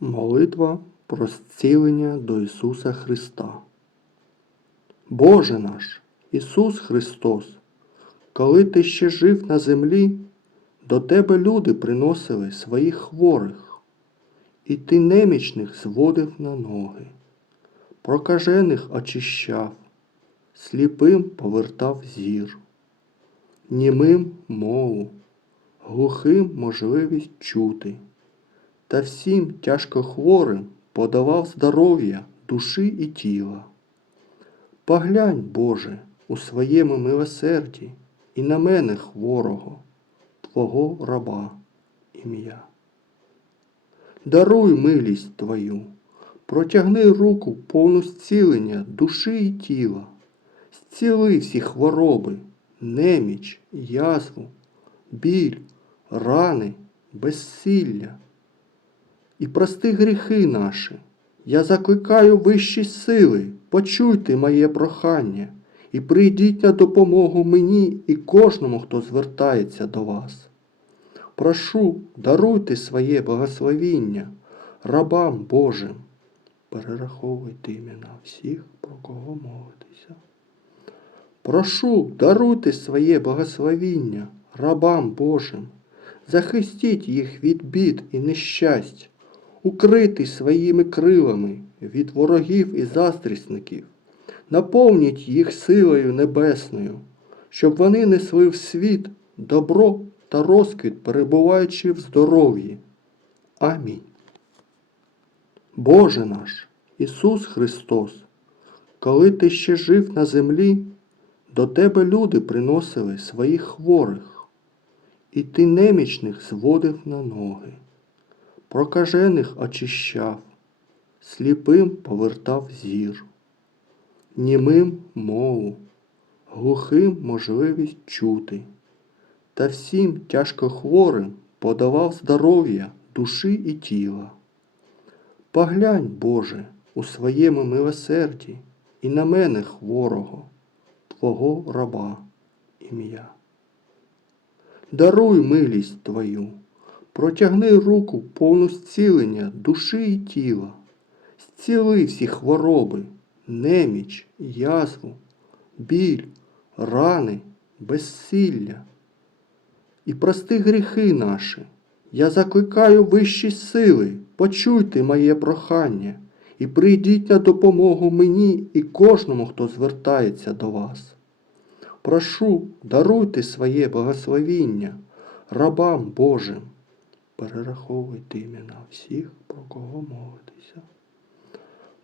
Молитва про зцілення до Ісуса Христа. Боже наш, Ісус Христос, коли Ти ще жив на землі, до Тебе люди приносили своїх хворих, і Ти немічних зводив на ноги, прокажених очищав, сліпим повертав зір, німим мову, глухим можливість чути та всім тяжкохворим подавав здоров'я душі і тіла. Поглянь, Боже, у своєму милосерді і на мене хворого, Твого раба ім'я. Даруй милість Твою, протягни руку повну зцілення душі і тіла, зціли всі хвороби, неміч, язву, біль, рани, безсилля і прости гріхи наші. Я закликаю вищі сили, почуйте моє прохання і прийдіть на допомогу мені і кожному, хто звертається до вас. Прошу, даруйте своє благословіння рабам Божим. Перераховуйте імена всіх, про кого молитеся. Прошу, даруйте своє благословіння рабам Божим. Захистіть їх від бід і нещасть, укрити своїми крилами від ворогів і заздрісників, наповніть їх силою небесною, щоб вони несли в світ добро та розквіт, перебуваючи в здоров'ї. Амінь. Боже наш, Ісус Христос, коли Ти ще жив на землі, до Тебе люди приносили своїх хворих, і Ти немічних зводив на ноги прокажених очищав, сліпим повертав зір, німим мову, глухим можливість чути, та всім тяжкохворим подавав здоров'я душі і тіла. Поглянь, Боже, у своєму милосерді і на мене хворого, Твого раба ім'я. Даруй милість Твою. Протягни руку повну зцілення душі і тіла, зціли всі хвороби, неміч, язву, біль, рани, безсилля. І прости гріхи наші. Я закликаю вищі сили, почуйте моє прохання і прийдіть на допомогу мені і кожному, хто звертається до вас. Прошу, даруйте своє благословіння рабам Божим. Перераховуйте імена всіх, про кого молитеся.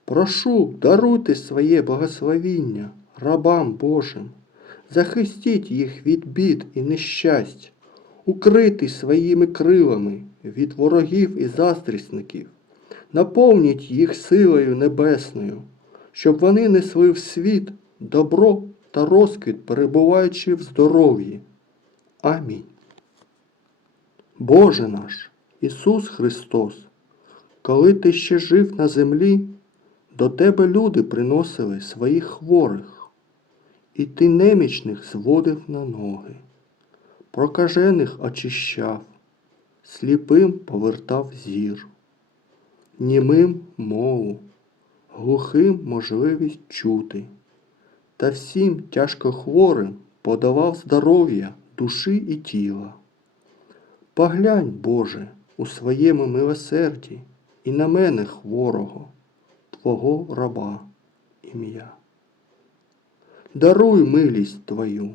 Прошу, даруйте своє благословіння рабам Божим, захистіть їх від бід і нещасть, укрити своїми крилами від ворогів і заздрісників, наповніть їх силою небесною, щоб вони несли в світ добро та розквіт, перебуваючи в здоров'ї. Амінь. Боже наш, Ісус Христос, коли Ти ще жив на землі, до Тебе люди приносили своїх хворих, і Ти немічних зводив на ноги, прокажених очищав, сліпим повертав зір, німим мову, глухим можливість чути, та всім тяжкохворим подавав здоров'я душі і тіла. Поглянь, Боже, у своєму милосерді і на мене хворого, Твого раба ім'я. Даруй милість Твою,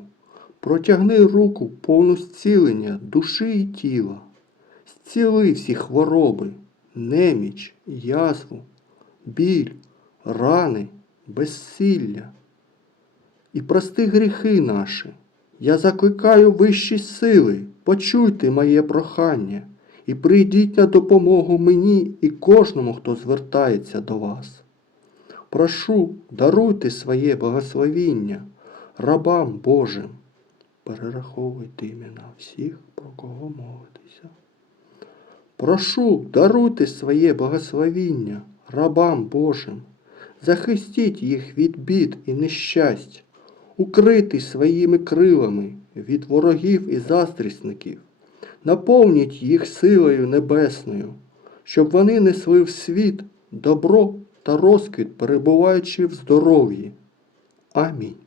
протягни руку повну зцілення душі і тіла, зціли всі хвороби, неміч, язву, біль, рани, безсилля. І прости гріхи наші. Я закликаю вищі сили, почуйте моє прохання і прийдіть на допомогу мені і кожному, хто звертається до вас. Прошу, даруйте своє благословіння рабам Божим. Перераховуйте імена всіх, про кого молитеся. Прошу, даруйте своє благословіння рабам Божим, захистіть їх від бід і нещасть укритий своїми крилами від ворогів і застрісників, наповніть їх силою небесною, щоб вони несли в світ добро та розквіт, перебуваючи в здоров'ї. Амінь.